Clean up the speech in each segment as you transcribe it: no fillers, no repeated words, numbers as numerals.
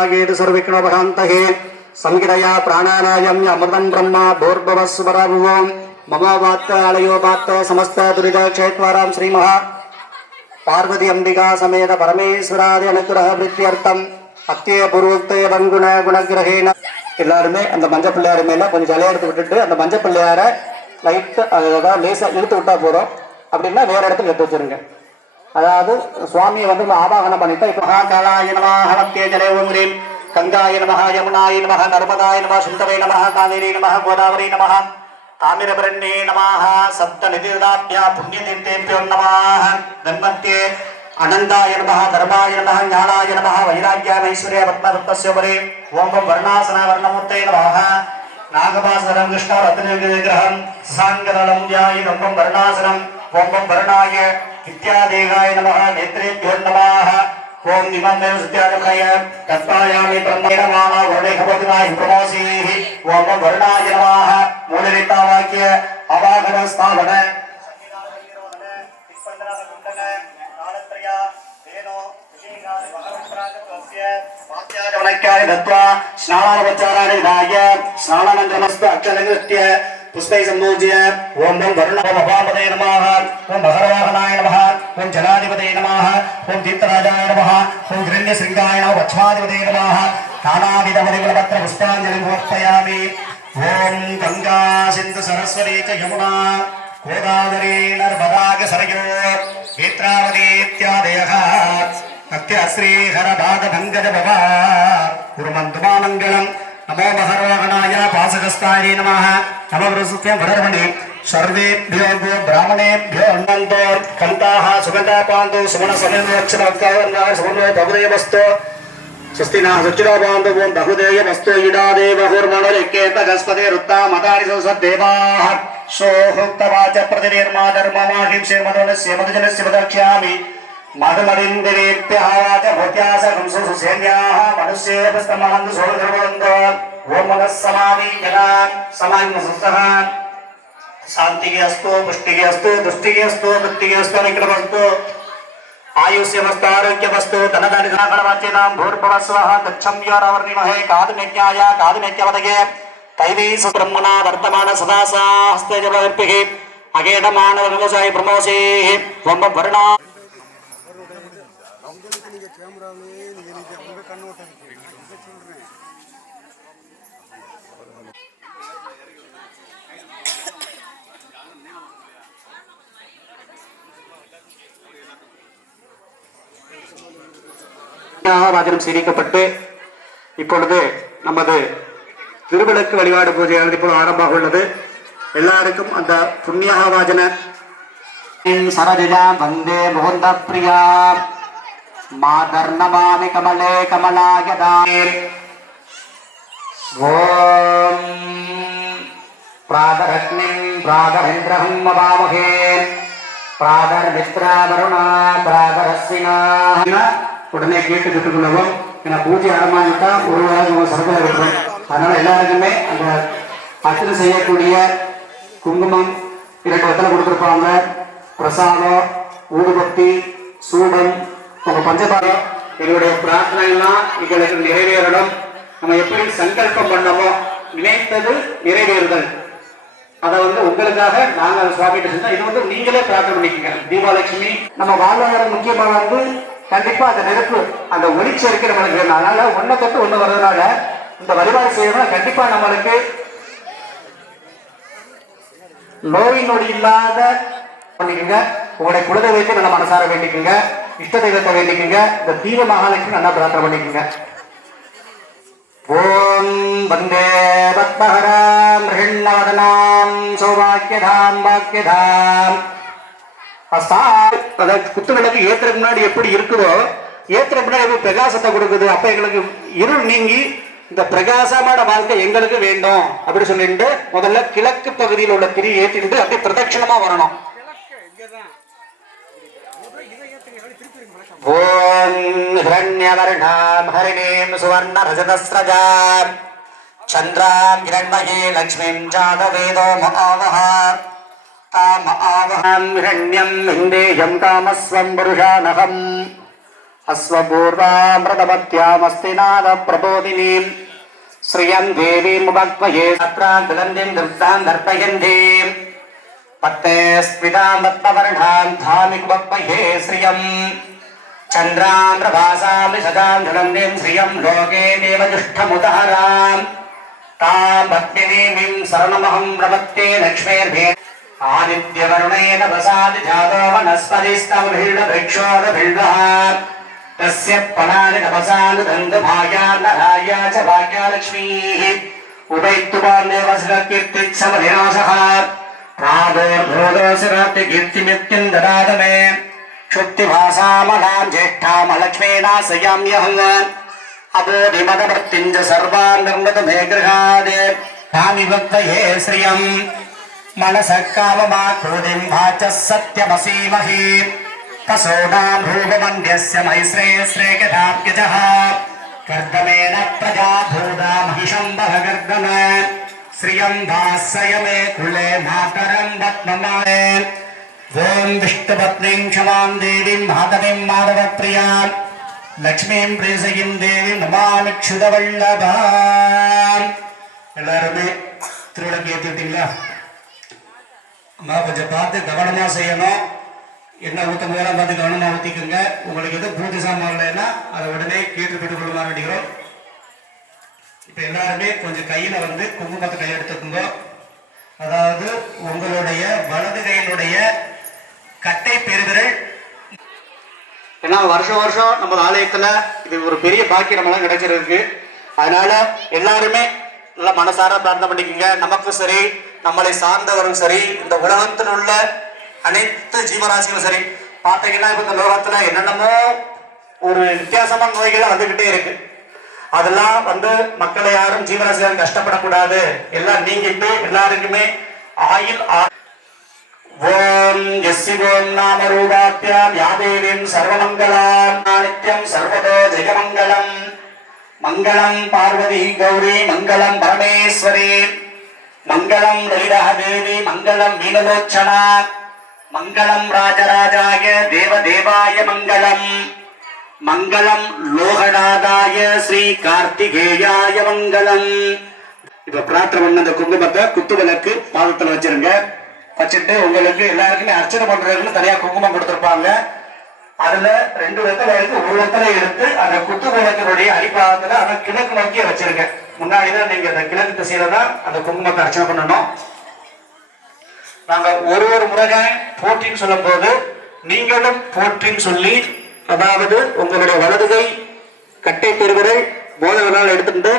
आगेतु सर्वविघ्नोपशान्तये संगितया प्राणानायम्य अमृतं ब्रह्म भूर्भुवस्सुवरभुवं मम वात्तालयो वात्त समस्त दुरितक्षेत्वारां श्रीमहा पार्वती अंबिका समेत परमेश्वरादि अनुग्रह वृत्त्यर्थम अत्य पूर्वोक्तय वंगुण गुणग्रहेण எல்லாருமே அந்த மஞ்ச பிள்ளையார் மேல கொஞ்சம் ஜலைய எடுத்து விட்டுட்டு அந்த மஞ்ச பிள்ளையார லைட் அதாவது லேசா இழுத்து விட்டா போறோம். அப்படின்னா வேற இடத்துல எடுத்து வச்சிருங்க. அதாவது சுவாமியை வந்து ஆவாகனம் பண்ணிட்டா இப்ப மகாகாலாய நமஹ ஹவத்யே ஜலே ஓம்ரீம் கங்காய நமஹ யமுனாய நமஹ நர்மதாய நமஹ சிந்தவே நமஹ காவேரி நமஹ கோதாவரி நமஹ தாமிரபரண்யே நமஹ சப்த நிதிதாப்யா புண்ணியதீர்த்தேப்யோ நமஹ தன்வத்யே अनंताय नमः धर्माय नमः ज्ञानाय नमः वैराग्याय ऐश्वर्य पद्मवृत्तस्य उपरि ओम वर्णासन वर्णमूर्तये नमः नागपासरं कृष्ण रत्नविग्रहं सांगदलं ध्यायेत् ओम वर्णासनं ओम वर्णाय विद्यादेहाय नमः नेत्रेभ्यो नमः ओम इमं मे सत्याजमय तत्पायामि ब्रह्मेण माना वर्णेखपतिनाय प्रमोसीः ओम वर्णाय नमः मूलरितावाक्य अवागम स्थापन पुष्पै सम्मोज्य ओम वरुणभवापदये नमः ओम भगवाहनाय नमः ओम जलाधिपतये नमः ओम तीर्थराजाय नमः ओम हिरण्यशृंगाय नमः वक्ष्माधिपतये नमः नानाविधपरिमलपत्र पुष्पाञ्जलिं समर्पयामि ओम गंगा सिन्धु सरस्वती च यमुना गोदावरी नर्मदा सरयो नेत्रावती इत्यादयः अत्याश्री हरबाद भंगज भवा कुर्वन्तु मामङ्गलम् नमो महर्वाहनाय पासकस्ताय नमः नमो वृषभ्य वरर्मणि सर्वेभ्यो ब्राह्मणेभ्यो अन्नन्तो कन्ताः सुगन्धा पान्तु सुमनसमयक्षणवक्कावन्नाय सुमनो भगुदेवस्तो स्वस्ति नः सुचिरो पान्तु ओं भगुदेवस्तो इडादेव हुर्मणोलिक्येतगस्पते रुत्ता मदानि संसद्देवाः सोहुक्तवाच प्रतिनिर्मा धर्ममाहिं श्रीमदोनस्य मधुजनस्य मदक्ष्यामि मधुमदिन्द्रेभ्यः भूत्यासकं सुसेन्याः मनुष्येभस्तमहन्तु सोधर्वन्तो ओम मनः समाधि जना समाधिमसः शान्तिः अस्तु पुष्टिः अस्तु दुष्टिः अस्तु वृत्तिः अस्तु निक्रमस्तु आयुष्यमस्तु आरोग्यमस्तु धनधान्यधनगणवाच्यतां भूर्भुवस्वः गच्छं योरवर्णिमहे कादमेज्ञाय कादमेज्ञवदगे दैवी सुब्रह्मणा वर्तमान सदा हस्तजवर्पिः अगेडमानवगोसाय प्रमोसेः ओम वर्णा வாஜனம் சீரிக்கப்பட்டு இப்பொழுது நமது திருவிளக்கு வழிபாடு பூஜையானது இப்பொழுது ஆரம்பமாக உள்ளது. எல்லாருக்கும் அந்த புண்ணியாக வாஜன சரஜா வந்தே முகுந்த பிரியா மாதர்ணமாமி கமலே கமலாயதாயே ஓம் பிராதரக்னிம் பிராதரேந்திரஹம் மவாமஹே பிராதர்மித்ரா வருணா பிராதரஸ்வினா. உடனே கேட்டுக்கிட்டு கொள்ளவும். ஏன்னா பூஜை ஆரம்பித்தா ஒரு வாரம் சரத்தில் இருக்கிறோம். அதனால எல்லாருக்குமே அந்த அர்ச்சனை செய்யக்கூடிய குங்குமம் 2 வத்தலை கொடுத்துருப்பாங்க. பிரசாதம், ஊதுபத்தி, சூடம், உங்க பஞ்சபாரம். எங்களுடைய பிரார்த்தனை எல்லாம் எங்களுக்கு நிறைவேறணும். நம்ம எப்படி சங்கல்பம் பண்ணமோ நினைத்தது நிறைவேறுதல். அதை உங்களுக்காக நாங்கள் சுவாமிகிட்ட செஞ்சோம். இது நீங்களே பிரார்த்தனை பண்ணிக்கோங்க. தீபாலட்சுமி நம்ம வாழ்வாதாரம் முக்கியமாக கண்டிப்பா அந்த நெருப்பு அந்த ஒளிச்சேர்க்கை நம்மளுக்கு வேணும். அதனால ஒன்றை தொட்டு ஒண்ணு வர்றதுனால இந்த வழிபாடு செய்யணும். கண்டிப்பா நம்மளுக்கு நோய் நொடி இல்லாத பண்ணிக்கோங்க. உங்களுடைய குலதெய்வத்தை நல்ல மனசார வேண்டிக்குங்க. இஷ்ட தெய்வத்தை வேண்டிக்குங்க. இந்த தீப மகாலட்சுமி நல்லா பிரார்த்தனை பண்ணிக்கோங்க. ஓம் வந்தே பத்மஹராம் ஹிருண்ணவதனாம் சௌபாக்கியதாம் பாக்கியதாம். குத்து விளக்கு ஏத்துறதுக்கு முன்னாடி எப்படி இருக்குதோ ஏத்துறதுக்கு முன்னாடி பிரகாசத்தை கொடுக்குது. அப்ப எங்களுக்கு இருள் நீங்கி இந்த பிரகாசமான வாழ்க்கை எங்களுக்கு வேண்டும் அப்படி சொல்லிட்டு முதல்ல கிழக்கு பகுதியில் உள்ள திரி ஏற்றிட்டு அப்படியே பிரதட்சணமா வரணும். ஓம் ஹிரண்யவர்ணாம் ஹரிணீம் சுவர்ண ரஜதஸ்ரஜாம் சந்திராம் ஹிரண்மயீ லக்ஷ்மீம் ஜாதவேதோ மகாவஹ தாம் ஆவஹம் ஹிரண்யம் ஹிந்தேயம் காமஸ்வம் புருஷானகம் அஸ்வபூர்வாமிருதமத்யாமஸ்திநாத பிரபோதினீம் ஸ்ரீயம் தேவீம் உபக்வயே சத்ராந்தலந்திம் திருப்தாம் தர்ப்பயந்தீம் பத்தே ஸ்மிதாம் பத்மவர்ணாம் தாமிக் உபக்வயே ஸ்ரீயம் சந்திராந்திரபாசாமி சதாம் ஜலந்திம் ஸ்ரீயம் லோகே தேவஜுஷ்டமுதஹராம் தாம் பத்மினீமிம் சரணமஹம் பிரபத்தே லக்ஷ்மீர்பே ஆதித்யவருணேன வசாதி ஜாதோ வனஸ்பதிஸ்தவபில்வபிக்ஷோரபில்வः तस्य पलानि नवसानुदन्तभायान्नराया च भाग्यलक्ष्मीः उदैत्तुपान्देव शिरकीर्तिच्छमधिनाशः प्रादोर्भूतोऽसिरात्तिकीर्तिमित्यं ददात मे क्षुप्तिभासामलां ज्येष्ठामलक्ष्मीनाशयाम्यहम् अबोधिमदमृत्युं च सर्वान् निर्मृत मे गृहात् तामिवक्तये श्रियम् मनसः काममाकृतिं वाचः सत्यमसीमहि तसोदां भूगमण्ड्यस्य मैश्रेयश्रेयगदाप्यजः कर्दमेन प्रजा भूदा महिषम्भवगर्दम श्रियं भास्सय मे कुले मातरं पद्ममाने ॐ विष्णुपत्नीं क्षमां देवीं माधवीं माधवप्रियां लक्ष्मीं प्रेसयिं देवीं नमामि क्षुदवल्लभाम् எல்லாருமே திருவிளக்கு ஏற்றிட்டீங்களா? அம்மா கொஞ்சம் பார்த்து கவனமாக செய்யணும். என்ன ஊற்ற முதலாம் பார்த்து கவனமாக ஊற்றிக்குங்க. உங்களுக்கு எதுவும் பூஜை சாமான் இல்லைன்னா அதை உடனே கேட்டு பெற்றுக் கொள்ளுமா வேண்டிக்கிறோம். இப்போ எல்லாருமே கொஞ்சம் கையில் குங்குமத்தை கையில் எடுத்துக்குங்க. அதாவது உங்களுடைய வலது கையினுடைய கட்டை பெருவிரல். ஏன்னா வருஷம் வருஷம் நம்ம ஆலயத்தில் இது ஒரு பெரிய பாக்கியம் நம்மளாம் கிடைச்சிருக்கு. அதனால எல்லாருமே நல்லா மனசார பிரார்த்தனை பண்ணிக்கோங்க. நமக்கும் சரி, நம்மளை சார்ந்தவரும் சரி, இந்த உலகத்தில் உள்ள அனைத்து ஜீவராசிகளும் சரி. பார்த்தீங்கன்னா இப்ப இந்த லோகத்துல என்னென்னமோ ஒரு வித்தியாசமான நோய்கள் வந்துகிட்டே இருக்கு. அதெல்லாம் மக்களை யாரும் ஜீவராசிகள் கஷ்டப்படக்கூடாது, எல்லாம் நீங்கிட்டு எல்லாருக்குமே ஆயுள். ஓம் யஸ்ஸிவோம் நாம ரூபாத்யாம் யாதேவீம் சர்வமங்கலாம் நித்யம் சர்வதோ ஜெயமங்கலம். மங்களம் பார்வதி கௌரி மங்களம் பரமேஸ்வரி மங்களம் லலிதா தேவி மங்களம் மீனலோச்சனா மங்களம் ராஜராஜாய தேவதேவாய மங்களம் மங்களம் லோகநாதாய ஸ்ரீ கார்த்திகேயாய மங்களம். இப்ப பிரார்த்தனை பண்ண அந்த குங்குமத்தை குத்து விளக்கு பாதத்துல வச்சிருங்க. வச்சுட்டு உங்களுக்கு எல்லாருக்குமே அர்ச்சனை பண்றதுன்னு தனியா குங்குமம் கொடுத்திருப்பாங்க. அதுல 2 வெத்தலை எடுத்து ஒரு வெத்தலை எடுத்து அந்த குத்து விளக்கினுடைய அடிப்பாகத்துல அந்த கிழக்கு நோக்கிய வச்சிருங்க. முன்னாடிதான் நீங்க அந்த கிழக்கு திசையில தான் அந்த குங்குமத்தை அர்ச்சனை பண்ணணும். நாங்க ஒரு முருகன் போற்றின்னு சொல்லும் போது நீங்களும் போற்றின்னு சொல்லி, அதாவது உங்களுடைய வலதுகை கட்டை பெருவிரல் மோதிரங்கள் எடுத்துட்டு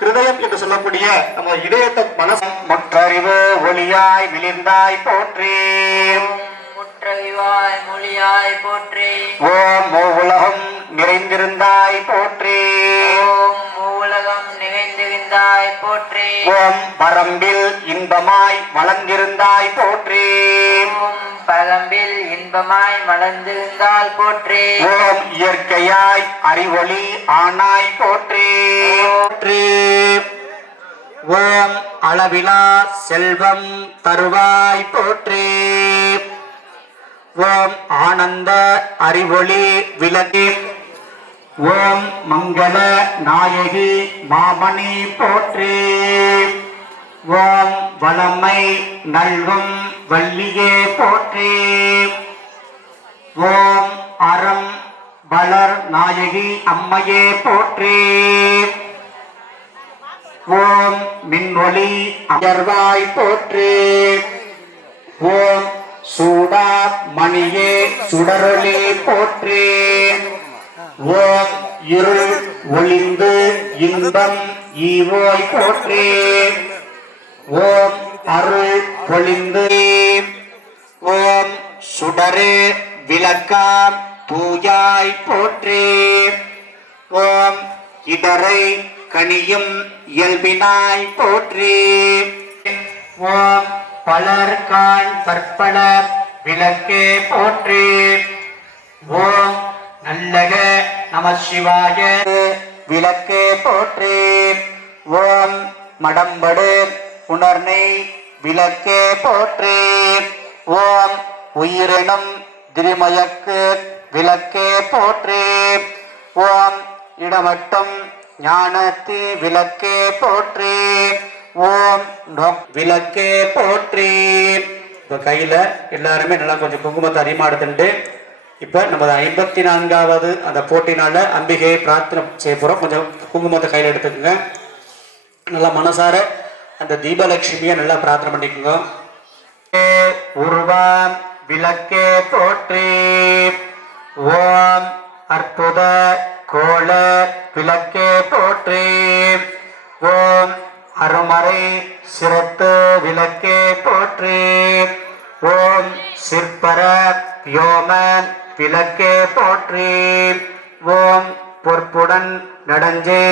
ஹிருதயம் என்று சொல்லக்கூடிய நம்ம இதயத்தை மனசு மற்றறிவு ஒளியாய் விளிர்ந்தாய் போற்றி. முற்றறிவாய் மொழியாய் போற்றி. ஓம் மூவுலகம் நிறைந்திருந்தாய் போற்றி. ஓம் மூவுலகம் நிறைந்திருந்தாய் போற்றி. ஓம் பரம்பில் இன்பமாய் வளர்ந்திருந்தாய் போற்றி. ஓம் பரம்பில் இன்பமாய் மலர்ந்திருந்தால் போற்றி. ஓம் இயற்கையாய் அறிவொளி ஆனாய் போற்றி. போற்றி. ஓம் அளவிலா செல்வம் தருவாய் போற்றி. ஓம் ஆனந்த அறிவொளி விளக்கி. ஓம் மங்கள நாயகி மாமணி போற்றி. ஓம் வளமை நல்கும் வள்ளியே போற்றி. ஓம் அறம் வளர் நாயகி அம்மையே போற்றி. ஓம் மின்ஒளி அயர்வாய் போற்றி. ஓம் சூடா மணியே சுடரொளி போற்றி. ஓம் இருள் ஒளிந்து இன்பம் ஈவோய் போற்றி. ஓம் அருள் பொழிந்து. ஓம் சுடரே விளக்காம் தூயாய் போற்றி. ஓம் இடரை கனியும் இயல்பினாய் போற்றி. ஓம் பலர்கான் பற்பல விளக்கே போற்றி. ஓம் நல்லக நமசிவாய விளக்கே போற்றி. ஓம் மடம்படு உணர்னை விளக்கே போற்றி. ஓம் உயிரினும் திருமயக்கு விளக்கே போற்றி. ஓம் இடமட்டும் ஞானத்தி விளக்கே போற்றி. ஓம் விளக்கே போற்றி. இப்போ கையில் எல்லாருமே நல்லா கொஞ்சம் குங்குமத்தை அதிகமாக எடுத்துட்டு இப்போ நம்ம 54வது அந்த போட்டினால அம்பிகையை பிரார்த்தனை செய்ய போகிறோம். கொஞ்சம் குங்குமத்தை கையில் எடுத்துக்கோங்க. நல்லா மனசார அந்த தீபலட்சுமியை நல்லா பிரார்த்தனை பண்ணிக்கோங்க. உருவாம் விளக்கே போற்றி. ஓம் அற்புத கோல விளக்கே போற்றி. ஓம் அருமறை சிறப்பு விளக்கே போற்றி. ஓம் சிற்பர யோம விளக்கே போற்றி. ஓம் பொற்புடன் நடஞ்சே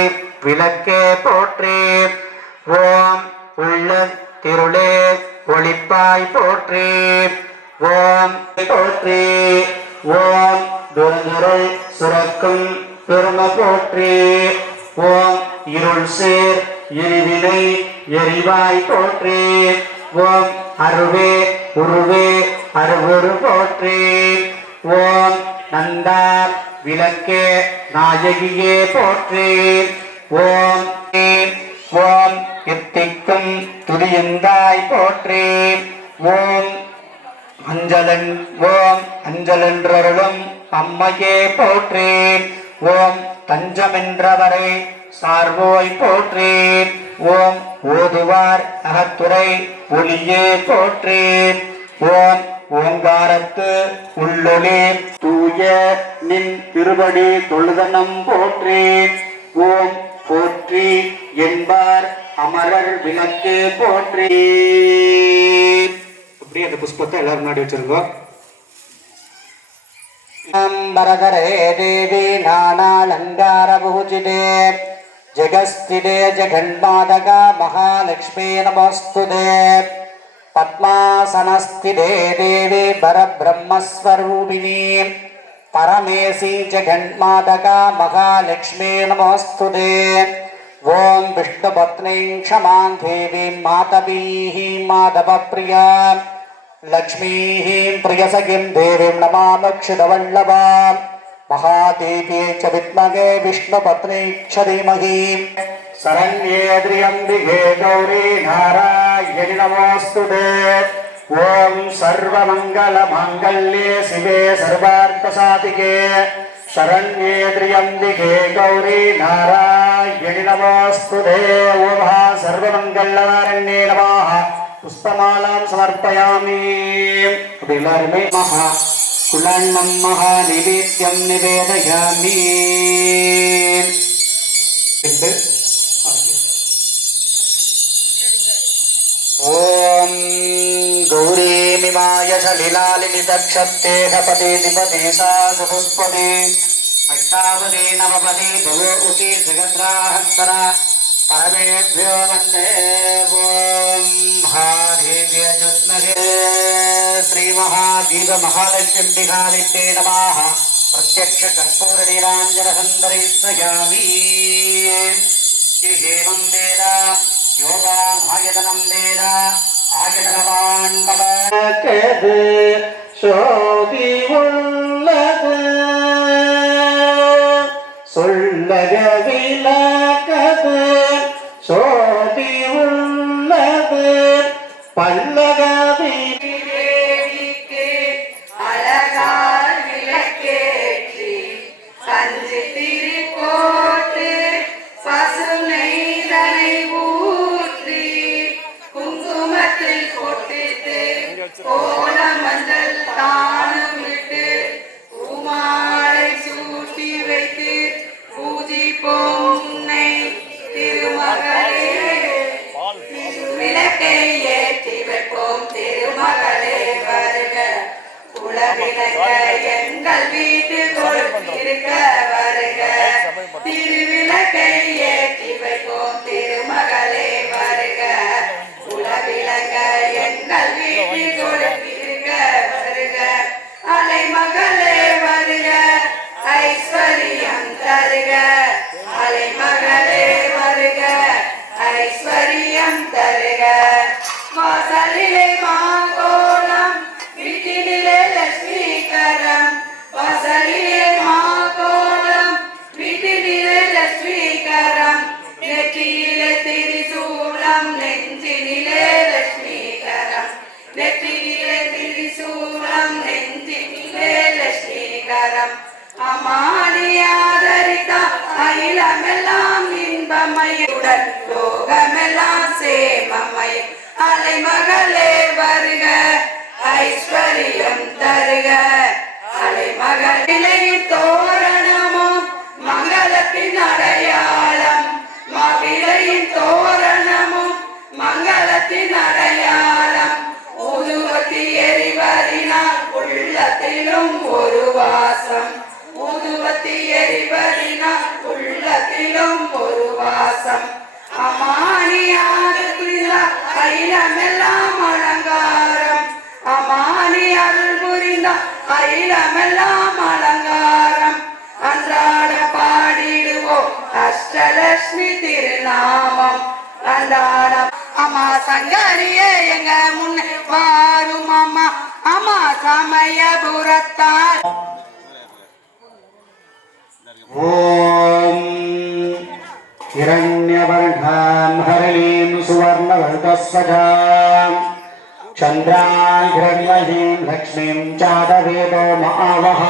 விளக்கே போற்றி. ஓம் உள்ள திருளே ஒளிப்பாய் போற்றி. ஓம் போற்றி. ஓம் துரந்துரை சுரக்கும் பெருமை போற்றி. ஓம் இருள் சேர் எரிவினை எரிவாய் போற்றி. ஓம் அருவே உருவே அருவுரு போற்றி. ஓம் நந்தா விளக்கே நாயகியே போற்றி. ஓம் ஓம் எத்திக்கும் துதியந்தாய் போற்றி. ஓம் அஞ்சலன் ஓம் அஞ்சலென்றருளும் அம்மையே போற்றி. ஓம் தஞ்சமென்றவரை சார்வோய் போற்றி. ஓம் ஓதுவார் அகத்துறை ஒளியே போற்றி. ஓம் ஓங்காரத்து உள்ளொளி தூய நின் திருவடி தொழுதனம் போற்றி. ஓம் போற்றி என்பார் அமரர் விளக்கு போற்றி. அப்படியே அந்த புஷ்பத்தை எல்லாரும் முன்னாடி வச்சிருங்க. பரதரே தேவி நானாலங்கார பூஜிதே ஜெகஸ்திதே ஜெகன்மாதகா மகாலக்ஷ்மீ நமோஸ்துதே. பத்மாசனஸ்திதே தேவி பரபிரம்மஸ்வரூபிணி பரமேசி ஜெகன்மாதகா மகாலக்ஷ்மீ நமோஸ்துதே. ஓம் விஷ்ணுபத்னீ க்ஷமாம் தேவீம் மாதவீः மாதவப்ரியா லக்ஷ்மீः பிரியசகிம் தேவீம் நமாமக்ஷிதவல்லபாம் महादेवी च विद्महे विष्णुपत्नी च धीमहि. शरण्ये त्र्यम्बिके गौरी नारायणि नमोऽस्तुते. ओम सर्वमङ्गलमाङ्गल्ये शिवे सर्वार्थसाधिके शरण्ये त्र्यम्बिके गौरी नारायणि नमोऽस्तुते. ओम सर्वमङ्गलनारायणे नमः. पुष्पमालां समर्पयामि. எல்லாருமே மகா कुलान्नं महानिवेद्यं निवेदयामि. ओम गौरी मिमाय सलिलालिनि दक्षते हपति निपति सासुपुष्पति अष्टावति नवपति भवोति जगद्राहत्सरा परमेभ्यो वन्दे. ओम महादेव्य चत्महे श्री महादीप महालक्ष्मीकालिते नमः. प्रत्यक्ष कर्पूर नीराञ्जन संदर्शयामि. हेमं वेद योगामायतनं वेद आयतनवान् भवकद् சோதி உள்ளது சொல்லக விளக்கது சோதி உள்ளது பல்லக மஞ்சள் தானம் விட்டு பூமாலை சூட்டி வைத்து பூஜிப்போம் உன்னை திருமகளே. விளக்கை ஏற்றி வைப்போம் திருமகளே வருக. குலவிளக்க எங்கள் வீட்டு கொடுத்திருக்க வருக. திருவிளக்கை ஏற்றி வைப்போம் திருமகளே வருக. குலவிளக்க எங்கள் வீட்டு கொடுத்திருக்க வருக. அலைமகளே வருக ஐஸ்வர்யம் தருக. அலைமகளே வருக ஐஸ்வர்யம் தருக. வாசலிலே மாங்கோலம் வீட்டினிலே லட்சுமிகரம் வாசலிலே அம்மானி ஆதரித்தா அகிலமெல்லாம் இன்பமயுடன் லோகமெல்லாம் சேமமய அலைமகளே வருக ஐஸ்வர்யம் தருக அலைமகளிலை தோரணமும் மங்களத்தின் அடையாளம் மகிழையின் தோரணமும் மங்களத்தின் அடையாளம் ஊதுவத்தி எரிவதினால் உள்ளத்திலும் ஒரு வாசம் ஊதுவத்தி எரிவதினால் உள்ளத்திலும் ஒரு வாசம் அமானியாக அயிலமெல்லாம் அலங்காரம் அமானி அருள் புரிந்த அயிலமெல்லாம் அலங்காரம் அன்றாட பாடிடுவோம் அஷ்டலட்சுமி திருநாமம் அன்றாடம் அம்மா சங்கரியே எங்க முன்னே வாரும் அம்மா அம்மா சமயபுரத்தார் ஓம் हिरण्यवर्णां हरिणीं सुवर्णवर्धस्वजां चन्द्रां हिरण्मयीं लक्ष्मीं जातवेदो महावः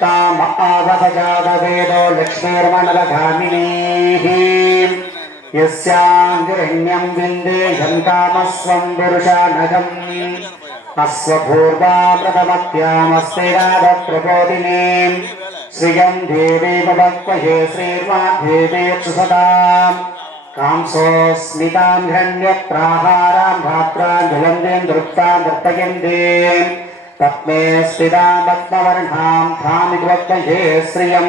ताम आवह जातवेदो लक्ष्मीर्मणलगामिनीः यस्यां हिरण्यं विन्देयं कामस्वं पुरुषानघम् अश्वपूर्वा प्रथमत्यामस्ते राधप्रबोधिनीम् श्रियं देवी भवत्वहे श्रीर्वाग्देवेक्षु सदाम् कांसोऽस्मितां हिरण्यप्राहारां धात्रां ज्वलन्तीं दृप्तां दर्पयन्तीं तस्मै स्थितां पद्मवर्णां धामिति वक्तये श्रियं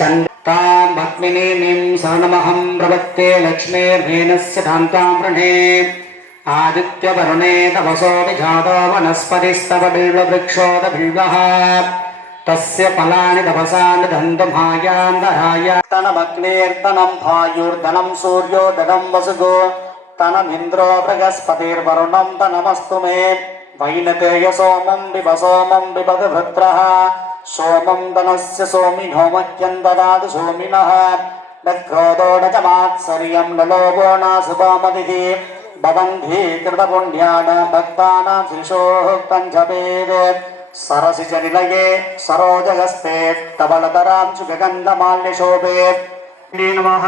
चण्डां भक्मिनीं शरणमहं प्रपद्ये लक्ष्मीर्वेणस्य धान्तां प्रणे आदित्यवरुणे तपसो विजातो वनस्पतिस्तव बिल्ववृक्षोदबिल्वः तस्य फलानि तपसानि दन्तमायान्तराय तनमग्नेर्तनं भायुर्धनं सूर्योदनं वसुगो तनमिन्द्रो बृहस्पतिर्वरुणं तनमस्तु मे वैनतेय सोमं विपद भद्रः सोमं धनस्य सोमिनो मह्यं ददातु सोमिनः नक्रोदोडचमात्सर्यं नलोभो नासुभामतिः भवन्ति कृतपुण्यानां भक्तानां शिशोः पञ्चभेद सरसिजनिलये सरोजगस्ते तबलतरां सुगन्धमाल्यशोभे नमः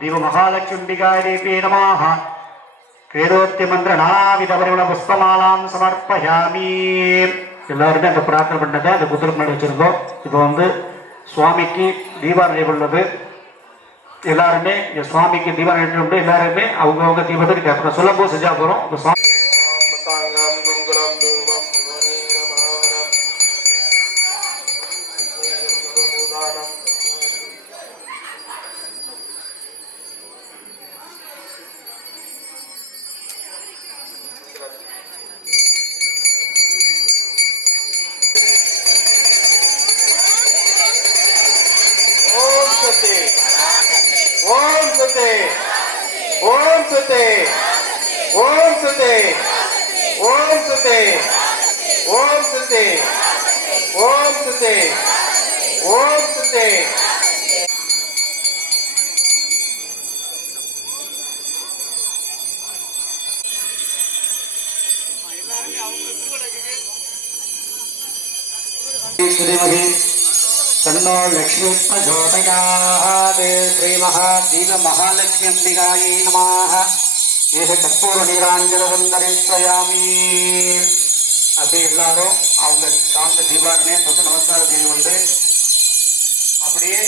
दिवमहालक्ष्मीकाय देवी नमः வேதோத்தியமந்திரநாவிதபரிமள புஷ்பமாலாம் சமர்ப்பயாமி. எல்லாருமே அந்த பிரார்த்தனை பண்ணதை அந்த புத்தகம் பண்ணி வச்சிருந்தோம். இப்போ சுவாமிக்கு தீபாவளி உள்ளது. எல்லாருமே சுவாமிக்கு தீபாவளி உண்டு. எல்லாருமே அவங்கவுங்க தீபத்துக்கு கேட்கணும். சொல்லும்போது செஞ்சா போகிறோம். ओम सुते ओम सुते ओम सुते ओम सुते ओम सुते ओम सुते ओम सुते श्रीमती तन्नो लक्ष्मी प्रचोदयात् श्रीमहादेव महालक्ष्मी अंबिकायै नमः. एष कर्पूर நீராஞ்சலவந்தரிஸ்வயாமி. அப்படி எல்லாரும் அவங்க காந்த தீபாவளியை தொட்டு நமஸ்காரம் செய்து கொண்டு அப்படியே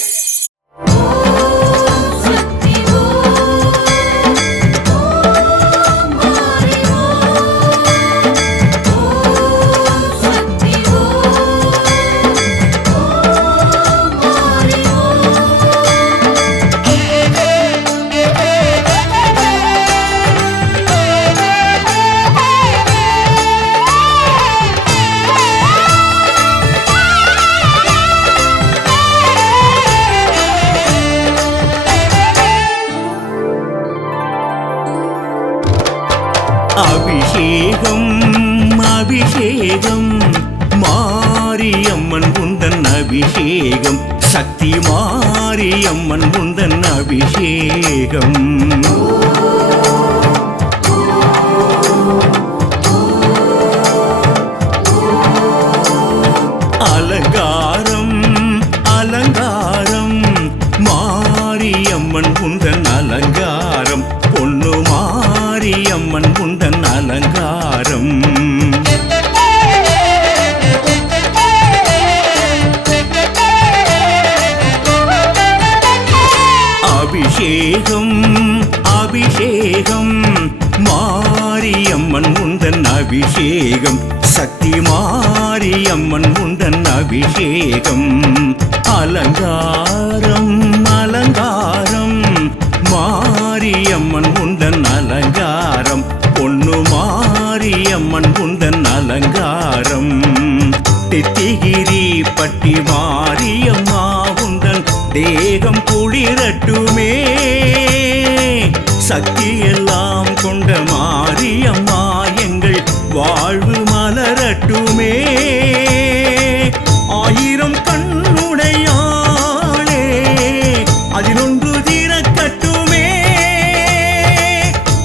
அபிஷேகம் அபிஷேகம் மாரியம்மன் உந்தன் அபிஷேகம் சக்தி மாரியம்மன் உந்தன் அபிஷேகம் அலங்காரம் உந்தன் அலங்காரம் பொண்ணு மாரியம்மன் உந்தன் அலங்காரம் அபிஷேகம் அபிஷேகம் மாரியம்மன் உந்தன் அபிஷேகம் சக்தி மாரியம்மன் உந்தன் அபிஷேகம் அலங்காரம் அலங்காரம் மாரியம்மன் உந்தன் அலங்காரம் பொண்ணு மாரியம்மன் உந்தன் அலங்காரம் தித்திகிரி பட்டி மாரியம்மா உந்தன் தேகம் குளிரட்டுமே சக்தி எல்லாம் கொண்ட மாரியம்மா எங்கள் வாழ்வு மலரட்டுமே ஆயிரம் கண்ணுடையாளே அதிலொன்று திறக்கட்டுமே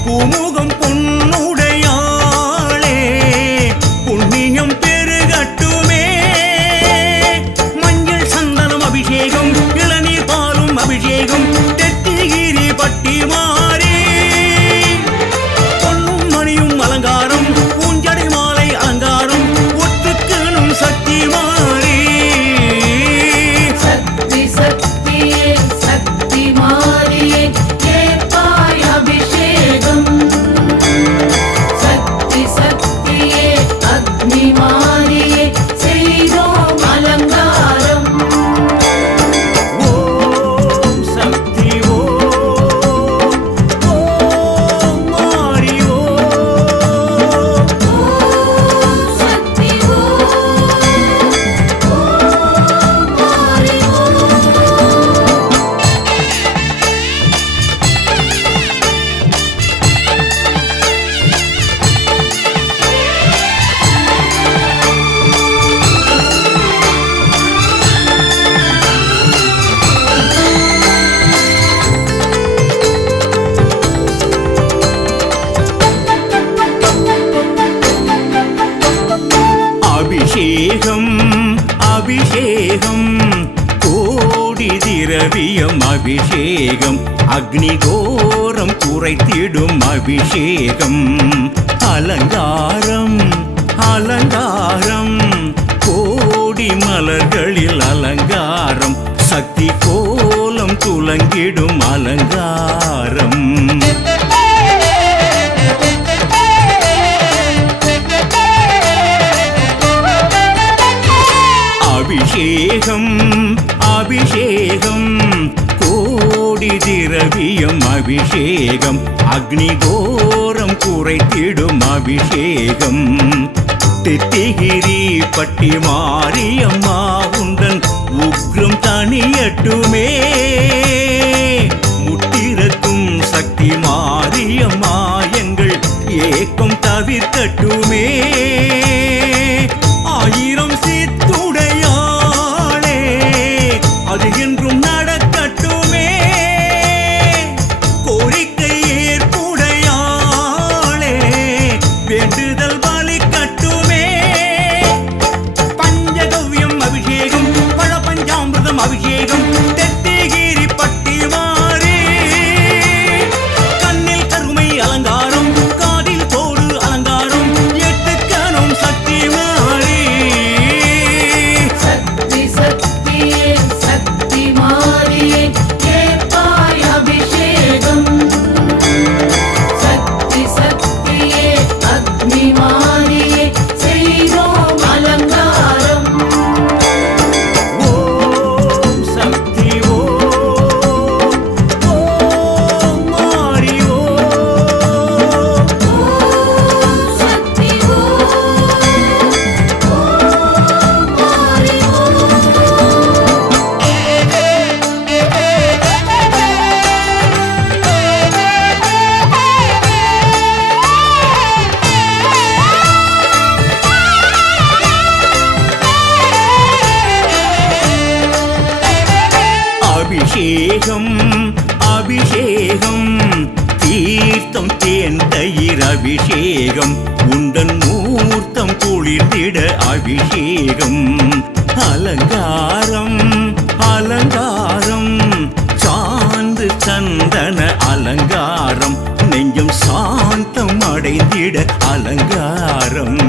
பூமுகம் பொன்னுடையாளே புண்ணியம் பெருகட்டுமே மஞ்சள் சந்தனம் அபிஷேகம் இளநீர் பாலும் அபிஷேகம் தெத்திகிரி பட்டி மாறி பொன்னும் மணியும் அலங்காரம் பூஞ்சடை மாலை அலங்காரம் ஒற்றுக்கணும் சக்தி மாறி சக்தி சக்தியே சக்தி மாறியே கேட்பாய் அபிஷேகம் சக்தி சக்தியே அக்னி மாறியே செய்தோம் அலங்காரம் ஓம் சக்தி ஓம் ஓம் மாறி ஓம் சக்தி மாறி அபிஷேகம் அபிஷேகம் கோடி திரவியம் அபிஷேகம் அக்னி கோரம் குறைத்திடும் அபிஷேகம் அலங்காரம் அலங்காரம் கோடி மலர்களில் அலங்காரம் சக்தி கோலம் துலங்கிடும் அலங்காரம் அபிஷேகம் அபிஷேகம் கோடி திரவியம் அபிஷேகம் அக்னி கோரம் குறைத்திடும் அபிஷேகம் தித்திகிரி பட்டி மாரியம்மா உந்தன் உக்ரம் தனியட்டுமே முட்டிரக்கும் சக்தி மாரியம்மா எங்கள் ஏக்கம் தவிர்க்கட்டுமே ஆயிரம் சித்துடையாளே அது என்றும் நடக்கட்டுமே கோரிக்கை ஏற்புடையாளே வேண்டுதல் பலிக்கட்டுமே பஞ்சகவ்யம் அபிஷேகம் பழ பஞ்சாமிர்தம் அபிஷேகம் தெத்திகிரி பட்டி மாறி கண்ணில் கருமை அலங்காரம் காதில் தோடு அலங்காரம் எட்டுக்கணும் சக்தி மாறி சக்தி சக்தியே சக்தி மாறியே கேட்பாய் அபிஷேகம் சக்தி சக்தியே அக்னி மாறியே செய்தோம் அலங்காரம் ஓம் சக்தி ஓம் ஓம் மாறி ஓம் சக்தி மாறி அபிஷேகம் அபிஷேகம் தீர்த்தம் தேன் தயிர் அபிஷேகம் உந்தன் மூர்த்தம் குளிர்ந்திட அபிஷேகம் அலங்காரம் அலங்காரம் சாந்து சந்தன அலங்காரம் நெஞ்சம் சாந்தம் அடைந்திட அலங்காரம்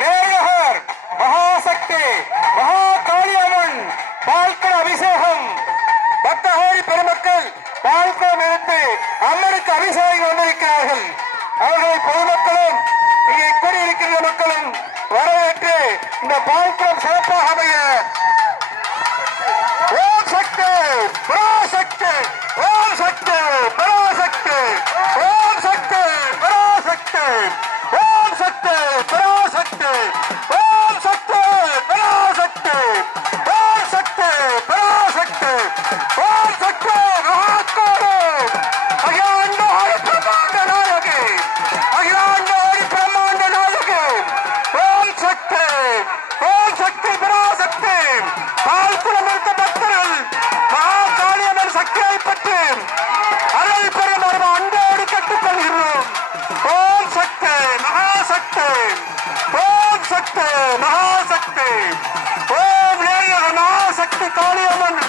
நேயர் மகாசக்தி மகாகாளியம்மன் பால்குட அபிஷேகம் பக்தகோடி பெருமக்கள் பால்குடம் எடுத்து அம்மனுக்கு அபிஷேகம் வந்திருக்கிறார்கள். அவர்களை பொதுமக்களும் இங்கே கூடியிருக்கின்ற மக்களும் வரவேற்று இந்த பால்குடம் சிறப்பாக அமைய ஓம் சக்தி பராசக்தி ஓம் சக்தி பராசக்தி ஓம் சக்தி பராசக்தி ஓம் சக்தி பராசக்தி ஓம் சக்தி பராசக்தி ஓம் சக்தி பராசக்தி ஓம் சக்தி மகாகாளி அகிலாண்ட ஹரி பிரம்மாண்ட நாயகி அகிலாண்ட ஹரி பிரம்மாண்ட நாயகி ஓம் சக்தி பராசக்தி பால்குடம் இருக்க பக்தர்கள் மகாகாளியம்மன் சக்தியை பற்றி அருள் பெறும் அன்போடு கற்றுக்கொள்கிறோம். ஓம் சக்தி மகாசக்தி ஓம் சக்தி மகாசக்தி ஓம் நேரியர் மகாசக்தி காளியம்மன்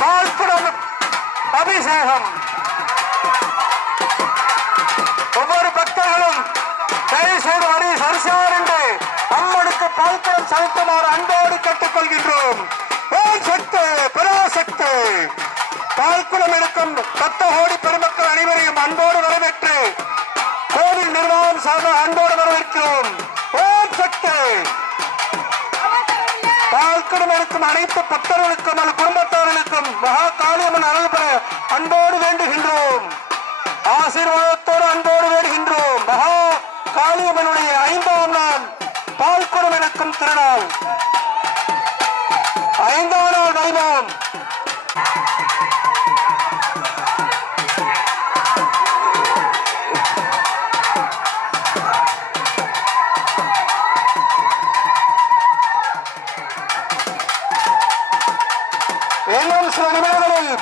பால்குடம் அபிஷேகம். ஒவ்வொரு பக்தர்களும் தயவு செய்து வரி சரிசார் என்று அம்மனுக்கு பால்குடம் செலுத்துமாறு அன்போடு கேட்டுக்கொள்கின்றோம். ஓம் சக்தி பராசக்தி பால்குடம் இருக்கும் பக்தகோடி பெருமக்கள் அனைவரையும் அன்போடு வரவேற்று கோவில் நிர்வாகம் சார்ந்த அன்போடு வரவேற்கிறோம். ஓம் சக்தி பால்குடம் இருக்கும் அனைத்து பக்தர்களுக்கும் அல்லது குடும்பத்தார்களுக்கும் மகா காளியம்மன் அருள் பெற அன்போடு வேண்டுகின்றோம். ஆசீர்வாதத்தோடு அன்போடு வேண்டுகின்றோம். மகா காளியம்மனுடைய 5ஆம் நாள் பால்குடம் இருக்கும் திருநாள் 5ஆம் நாள் வைபவம். இன்னும் சில நிமிடங்களில்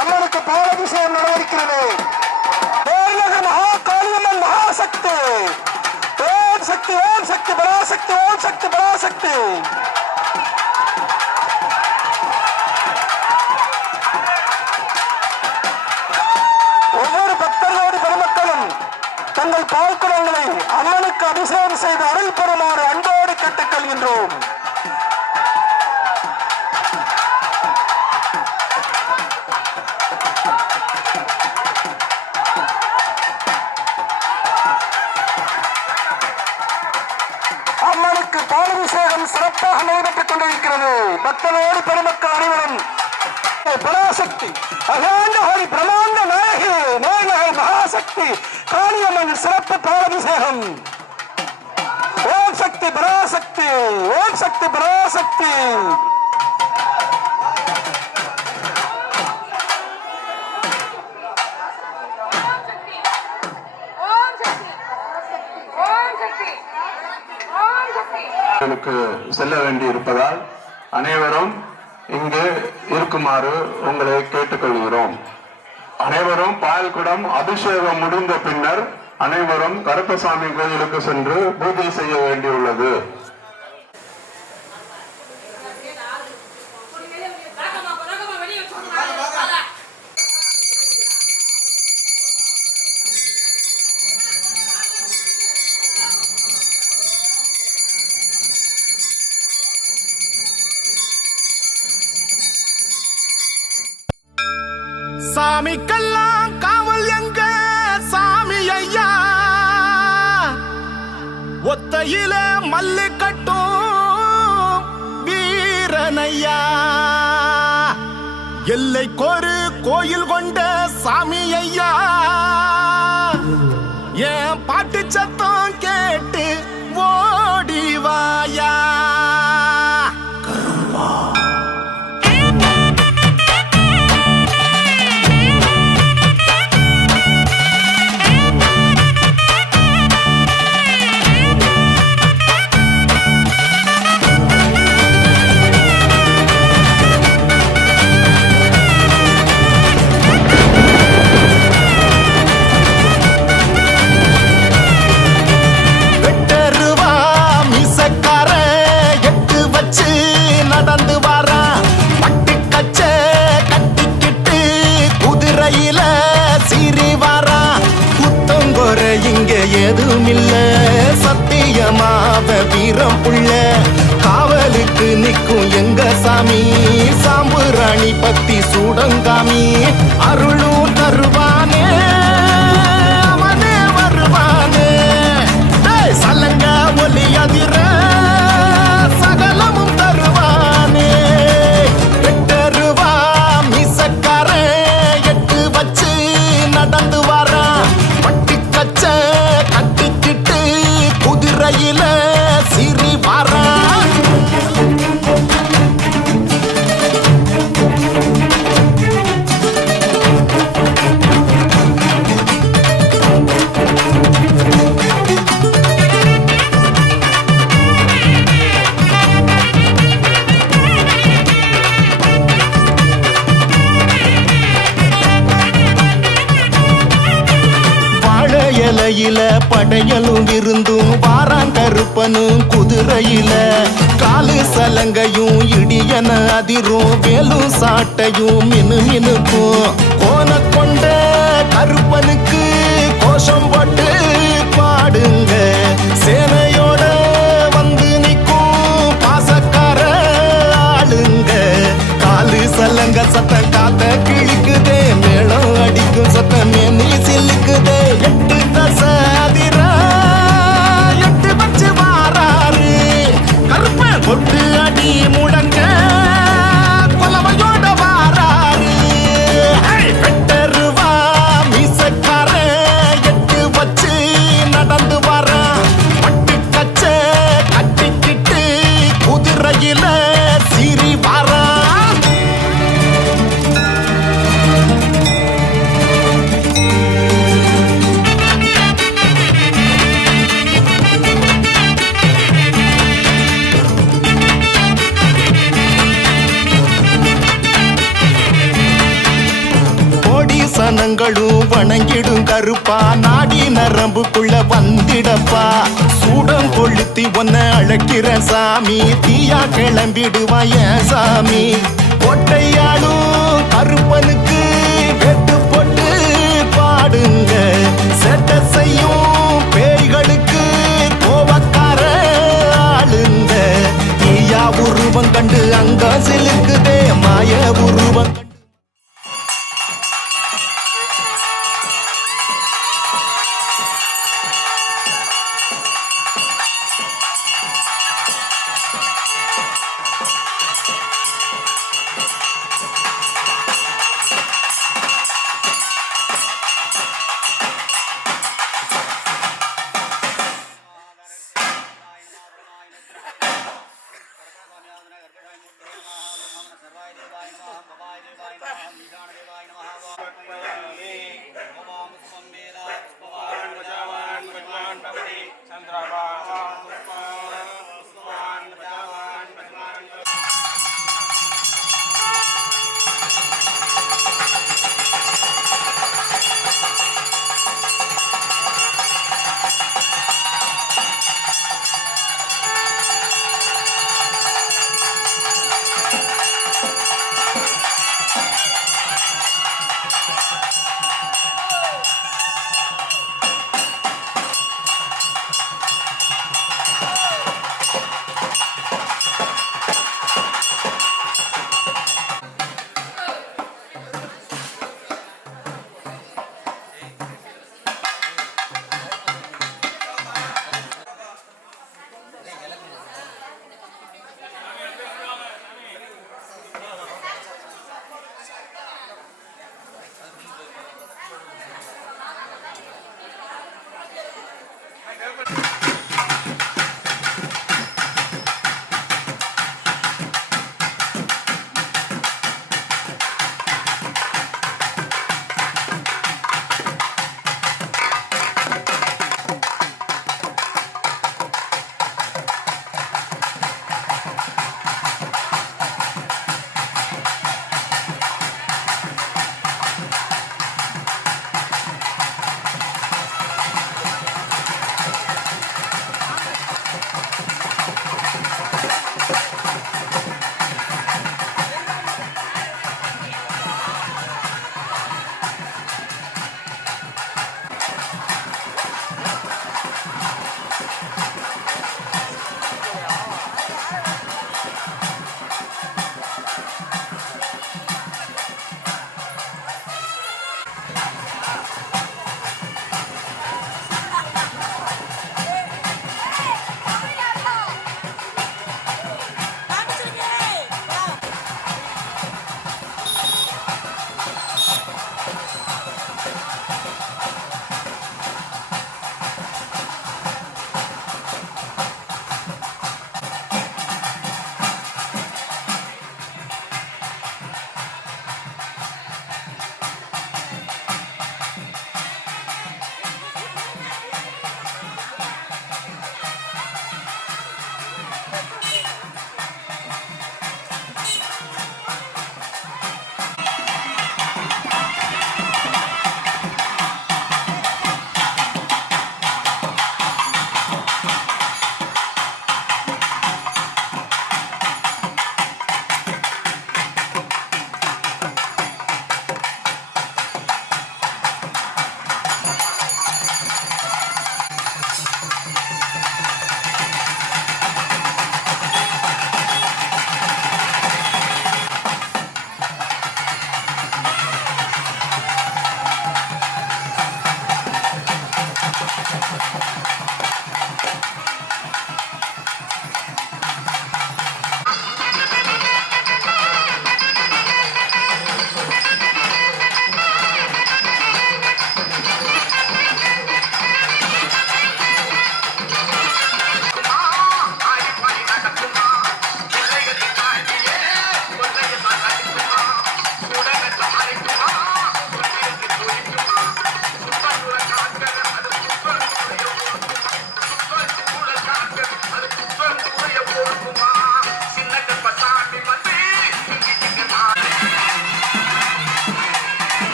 அம்மனுக்கு பாலாபிஷேகம் நடவடிக்கிறது. மகா காளியம்மன் மகாசக்தி ஓம் சக்தி ஓம் சக்தி பராசக்தி ஓம் சக்தி பராசக்தி ஒவ்வொரு பக்தர்களோடு பெருமக்களும் தங்கள் பால்குடங்களை அம்மனுக்கு அபிஷேகம் செய்து அருள் பெறுமாறு அன்போடு கேட்டுக்கொள்கின்றோம். அம்மனுக்கு பாலாபிஷேகம் சிறப்பாக நடைபெற்றுக் கொண்டிருக்கிறது. பக்தர்களோடு பெருமக்கள் அனைவரும் பராசக்தி அகாண்ட ஹரி பிரமாண்ட நாயகி நேர்நகர் மகாசக்தி காளியம்மன் சிறப்பு பாலாபிஷேகம். ஓம் சக்தி பராசக்தி ஓம் சக்தி பராசக்தி செல்ல வேண்டி இருப்பதால் அனைவரும் இங்கு இருக்குமாறு உங்களை கேட்டுக்கொள்கிறோம். அனைவரும் பால்குடம் அபிஷேகம் முடிந்த பின்னர் அனைவரும் கருப்பசாமி கோயிலுக்கு சென்று பூஜை செய்ய வேண்டியுள்ளது. சாமிக்கெல்லாம் காவல் எங்க சாமி ஐயா, ஒத்தையில மல்லு கட்டும் வீரனையா, எல்லைக்கொரு கோயில் கொண்ட சாமி ஐயா, என் பாட்டு சத்தம் கேட்டு ஓடிவாயா. நடந்து வாரா பட்டு கச்ச கட்டிக்கிட்டு குதிரையில சீறி வாரா. குத்தங்கொர இங்க எதுவும் இல்ல, சத்தியமாவ வீரம் புள்ள. காவலுக்கு நிக்கும் எங்க சாமி, சாம்புராணி பத்தி சூடங்காமி. அருளும் தருவானே அவனே வருவானே, சலங்க ஒலி அதிர சகலமும் தருவானே. வெட்டருவா மீசக்கார எட்டு வச்சு நடந்து வாரா, பட்டு கச்ச கட்டிக்கிட்டு குதிரையில சீறி வாரா. இலையில படையலும் விருந்தும் வாராங்கருப்பனும் குதிரையில, காலு சலங்கையும் இடியன அதிரும் வேலும் சாட்டையும் மினு மினுக்கும். கோன கொண்ட கருப்பனுக்கு கோஷம் போட்டு பாடுங்க, சேனையோட வந்து நிற்கும் பாசக்கார ஆளுங்க. காலு சலங்க சத்தம் காத்த கிழிக்குதே, மேளம் அடிக்கும் சத்தம் மேனி சிலுக்குதே. எட்டு தசதிர எட்டு வச்சு வாராரு, கருப்ப கொட்டு அடி முடங்க கொலவையோட வாராரு. வெட்டருவா மீசக்கார எட்டு வச்சு நடந்து வாரா, பட்டு கச்ச கட்டிக்கிட்டு குதிரையில சீறி வாரா. சனங்களும் வணங்கிடும் கருப்பா, நாடி நரம்புக்குள்ள வந்திடப்பா. சூடம் கொளுத்தி ஒன்ன அழைக்கிற சாமி, தீயா கிளம்பிடுவான் என் சாமி. கொட்டையாடும் கருப்பனுக்கு வெட்டு போட்டு பாடுங்க, செட்ட செய்யும் பேய்களுக்கு கோவக்கார ஆளுங்க. தீயா உருவம் கண்டு அங்க சிலுக்குதே மாய உருவம்.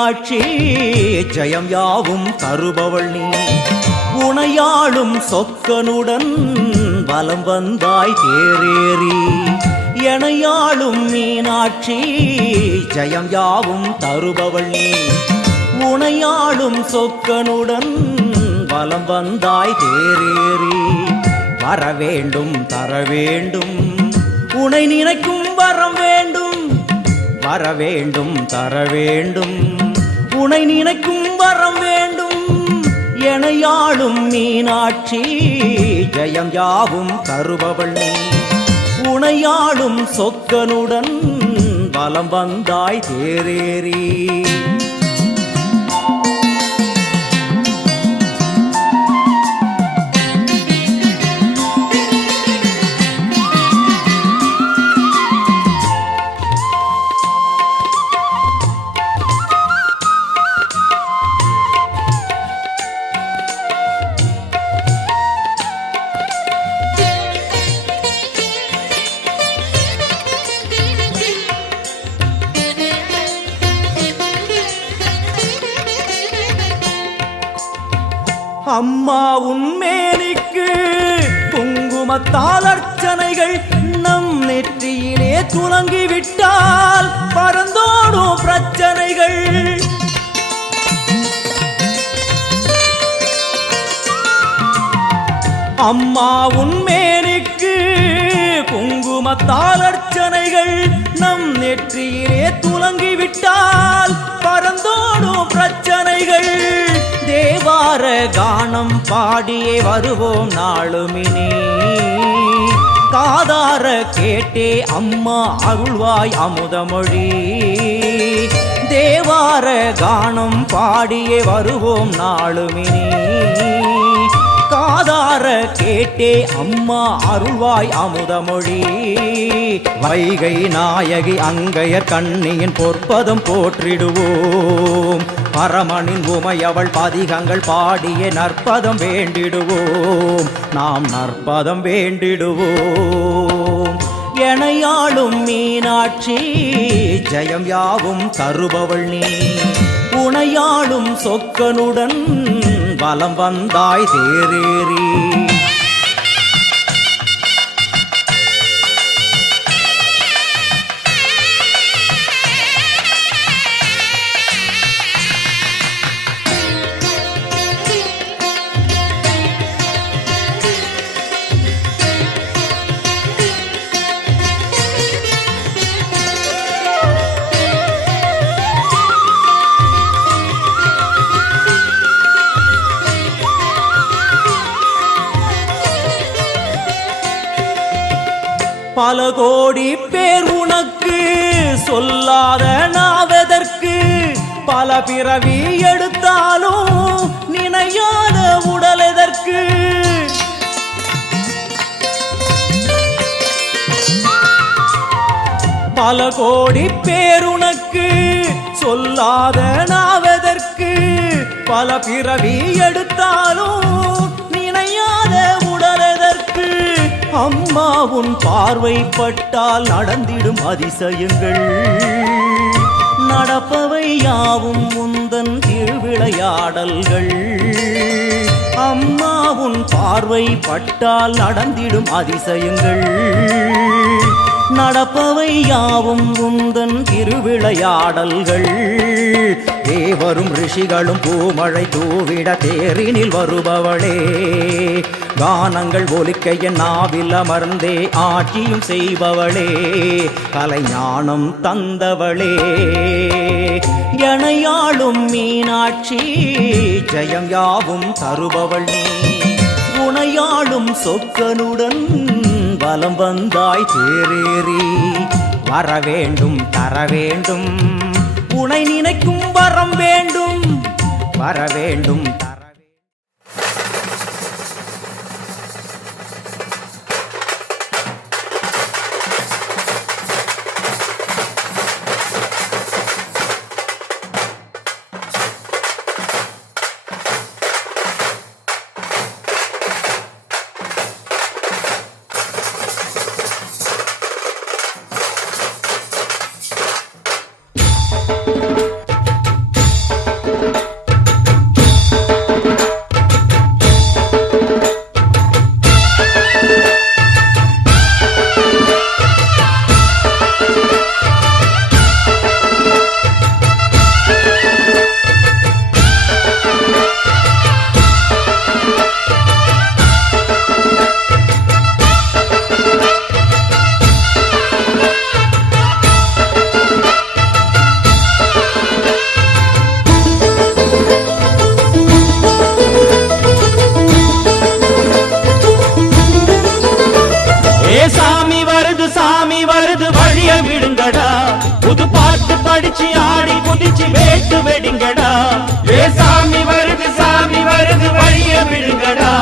மீனாட்சி ஜெயம் யாவும் தருபவள் நீ உனையாளும் சொக்கனுடன் வலம் வந்தாய் தேரேறி எனையாளும் மீனாட்சி ஜெயம் யாவும் தருபவள் நீ உனையாளும் சொக்கனுடன் வலம் வந்தாய் தேரேறி வர வேண்டும் தர வேண்டும் உனை நினைக்கும் வரம் வேண்டும் வர வேண்டும் தர வேண்டும் உனை நினைக்கும் வரம் வேண்டும் எனையாளும் மீனாட்சி ஜெயம் யாவும் தருபவள் நீ உனையாளும் சொக்கனுடன் வலம் வந்தாய் தேரேறி அம்மா உன்மேனிக்கு குங்குமத்தால் அர்ச்சனைகள் நம் நெற்றியிலே துலங்கிவிட்டால் பறந்தோடும் பிரச்சனைகள் அம்மா உன்மேனிக்கு குங்குமத்தால் அர்ச்சனைகள் நம் நெற்றியிலே துலங்கிவிட்டால் பறந்தோடும் பிரச்சனைகள் தேவார கானம் பாடியே வருவோம் நாளுமினே காதார கேட்டே அம்மா அருள்வாய் அமுதமொழி தேவார கானம் பாடியே வருவோம் நாளுமினே காதார கேட்டே அம்மா அருள்வாய் அமுதமொழி வைகை நாயகி அங்கையர் கண்ணியின் பொற்பதம் போற்றிடுவோம் பரமனின் உமையவள் பதிகங்கள் பாடிய நற்பதம் வேண்டிடுவோம் நாம் நற்பதம் வேண்டிடுவோம் எனையாளும் மீனாட்சி ஜெயம் யாவும் தருபவள் நீ உனையாளும் சொக்கனுடன் வலம் வந்தாய் தேரேறி பல கோடி பேர் உனக்கு சொல்லாத நாவதற்கு பல பிறவி எடுத்தாலும் நினையாத உடல் எதற்கு பல கோடி பேர் உனக்கு சொல்லாத நாவதற்கு பல பிறவி எடுத்தாலும் நினையாத உடல் எதற்கு அம்மா உன் பார்வைப்பட்டால் நடந்திடும் அதிசயங்கள் நடப்பவை யாவும் முந்தன் திருவிளையாடல்கள் அம்மா உன் பார்வைப்பட்டால் நடந்திடும் அதிசயங்கள் நடப்பவை யாவும் உந்தன் திருவிளையாடல்கள் தேவரும் ரிஷிகளும் பூமழை தூவிட தேரினில் வருபவளே கானங்கள் ஒலிக்க என் நாவில் அமர்ந்தே ஆட்சியும் செய்பவளே கலைஞானம் தந்தவளே எனையாளும் மீனாட்சி ஜெயம் யாவும் தருபவள் நீ உனையாளும் சொக்கனுடன் வலம் வந்தாய் தேரேறி வர வேண்டும் தர வேண்டும் உனை நினைக்கும் வரம் வேண்டும் வர வேண்டும் தர படிச்சு ஆடி குதிச்சு வேட்டு வெடிங்கடா ஏ சாமி வருது வழிய விடுங்கடா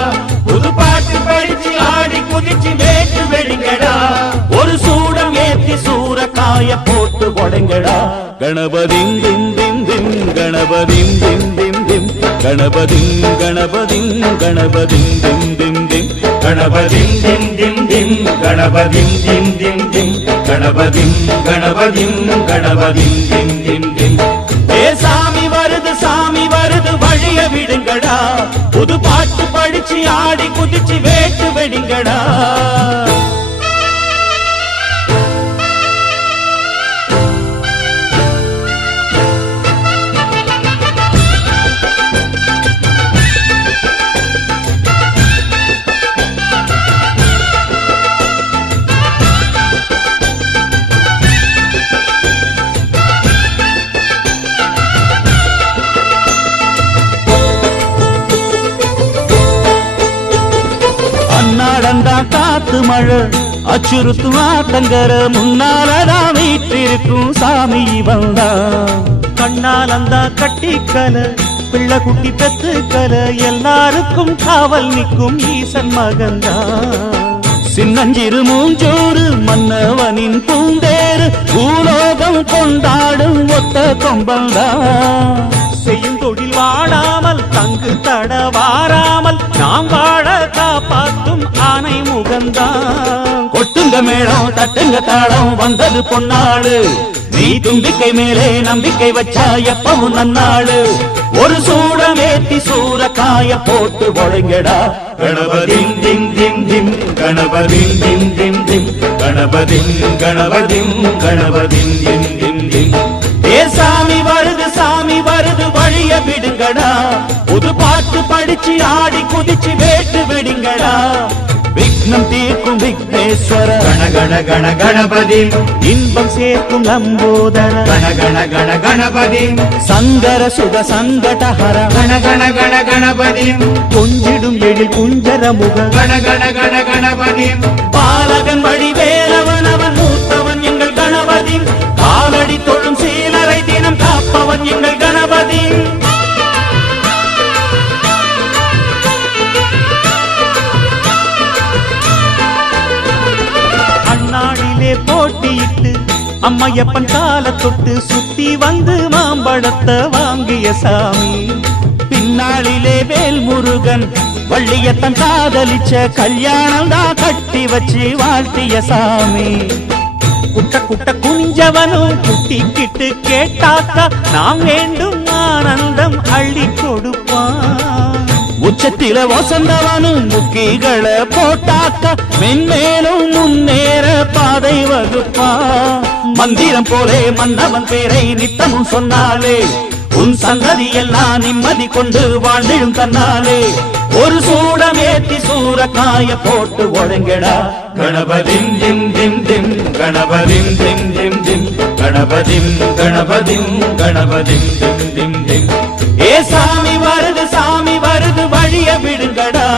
புது பாட்டு படிச்சு ஆடி குதிச்சு வேட்டு வெடிங்கடா ஒரு சூடம் ஏத்தி சூரக்காய போட்டு உடைங்கடா கணபதிம் திம் திம் திம் கணபதிம் திம் திம் திம் கணபதிம் கணபதிம் கணபதிம் திம் திம் திம் கணபதிம் திம் திம் திம் கணபதிம் திம் திம் திம் கணபதிம் கணபதிம் கணபதிம் திம் திம் திம் ஏ சாமி வருது வழிய விடுங்கடா புது பாட்டு படிச்சு ஆடி குதிச்சு வேட்டு வெடிங்கடா அன்னாடந்தா காத்து மழை அச்சுறுத்து ஆத்தங்கர முன்னாலதான் வீட்டிருக்கும் சாமி வந்தா கண்ணாலந்தா கட்டிக்கல பிள்ளை குட்டி பெத்துக்கல எல்லாருக்கும் காவல் நிற்கும் ஈசன் மகந்தா சின்னஞ்சிறு மூஞ்சோறு மன்னவனின் பூந்தேறு பூலோகம் கொண்டாடும் ஒத்த கொம்பந்தா செய்யும் தொழில் வாடாமல் தங்கு தட வாராமல் நாம் வாழ காப்பாற்றும் ஆனை முகந்தான் கொட்டுங்க மேளம் தட்டுங்க தாளம் வந்தது பொன்னாடு நீ தும்பிக்கை மேலே நம்பிக்கை வச்சா எப்பவும் நன்னாடு ஒரு சூடமேத்தி சூரக்காய போட்டு ஒழுங்கடா கணபதிம் திம் திம் திம் கணபதிம் திம் திம் திம் கணபதிம் கணபதிம் கணபதிம் திம் திம் திம் ஏ சாமி வருது வழிய விடுங்கடா புது பாட்டு படிச்சு ஆடி குதிச்சு வேட்டு வெடிங்கடா விக்னம் தீர்க்கும் விக்னேஸ்வர கண கண கண கணபதி இன்பம் சேர்க்கும் லம்போதர கண கண கண கணபதி சங்கர சுக சங்கடஹர கண கண கண கணபதி கொஞ்சிடும் எழில் குஞ்சர முக கண கண கண கணபதி பாலகன் வடிவேலவன் அவன் மூத்தவன் எங்கள் கணபதி காலடி தொழும் சீலரை தினம் காப்பவன் எங்கள் கணபதி அண்ணாடிலே போட்டியிட்டு அம்மையப்பன் கால தொட்டு சுத்தி வந்து மாம்பழத்தை வாங்கிய சாமி பின்னாளிலே வேல் முருகன் வள்ளியத்தன் காதலிச்ச கல்யாணம் தான் கட்டி வச்சு வாழ்த்திய சாமி குட்ட குட்ட குஞ்சவனும் குட்டிக்கிட்டு கேட்டாக்கா நாம் வேண்டும் ஆனந்தம் அள்ளி கொடுப்பான் உச்சத்தில வசந்தவனும் முக்கிகளை போட்டாக்கா மென்மேலும் முன்னேற பாதை வகுப்பா மந்திரம் போலே மன்னவன் பேரை நித்தமும் சொன்னாலே உன் சந்ததி எல்லாம் நிம்மதி கொண்டு வாழ்ந்திடும் தன்னாலே ஒரு சூடமேத்தி சூரக்காய போட்டு ஒழுங்கடா கணபதிம் திம் திம் திம் கணபதிம் திம் திம் திம் கணபதிம் கணபதிம் கணபதிம் திம் திம் திம் ஏ சாமி வருது வழிய விடுங்கடா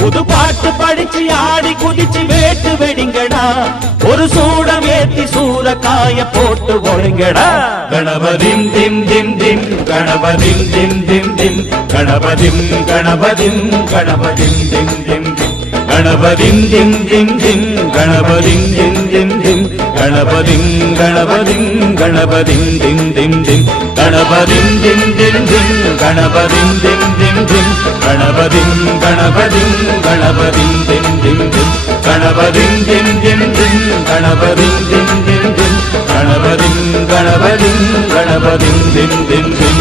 புது பாட்டு படிச்சு ஆடி குதிச்சு வேட்டு வெடிங்கடா ஒரு சூடம் ஏத்தி சூரக்காய போட்டு ஒழுங்கடா கணபதிம் திம் திம் திம் கணபதிம் திம் திம் திம் கணபதிம் கணபதிம் கணபதிம் திம் திம் திம் கணபதிம் திம் திம் திம் கணபதிம் திம் திம் திம் கணபதிம் கணபதிம் கணபதிம் திம் திம் திம் கணபதிம் திம் திம் திம் கணபதிம் திம் திம் திம் கணபதிம் கணபதிம் கணபதிம் திம் திம் திம் கணபதிம் திம் திம் திம் கணபதிம் திம் திம் திம் கணபதிம் கணபதிம் கணபதிம் திம் திம் திம்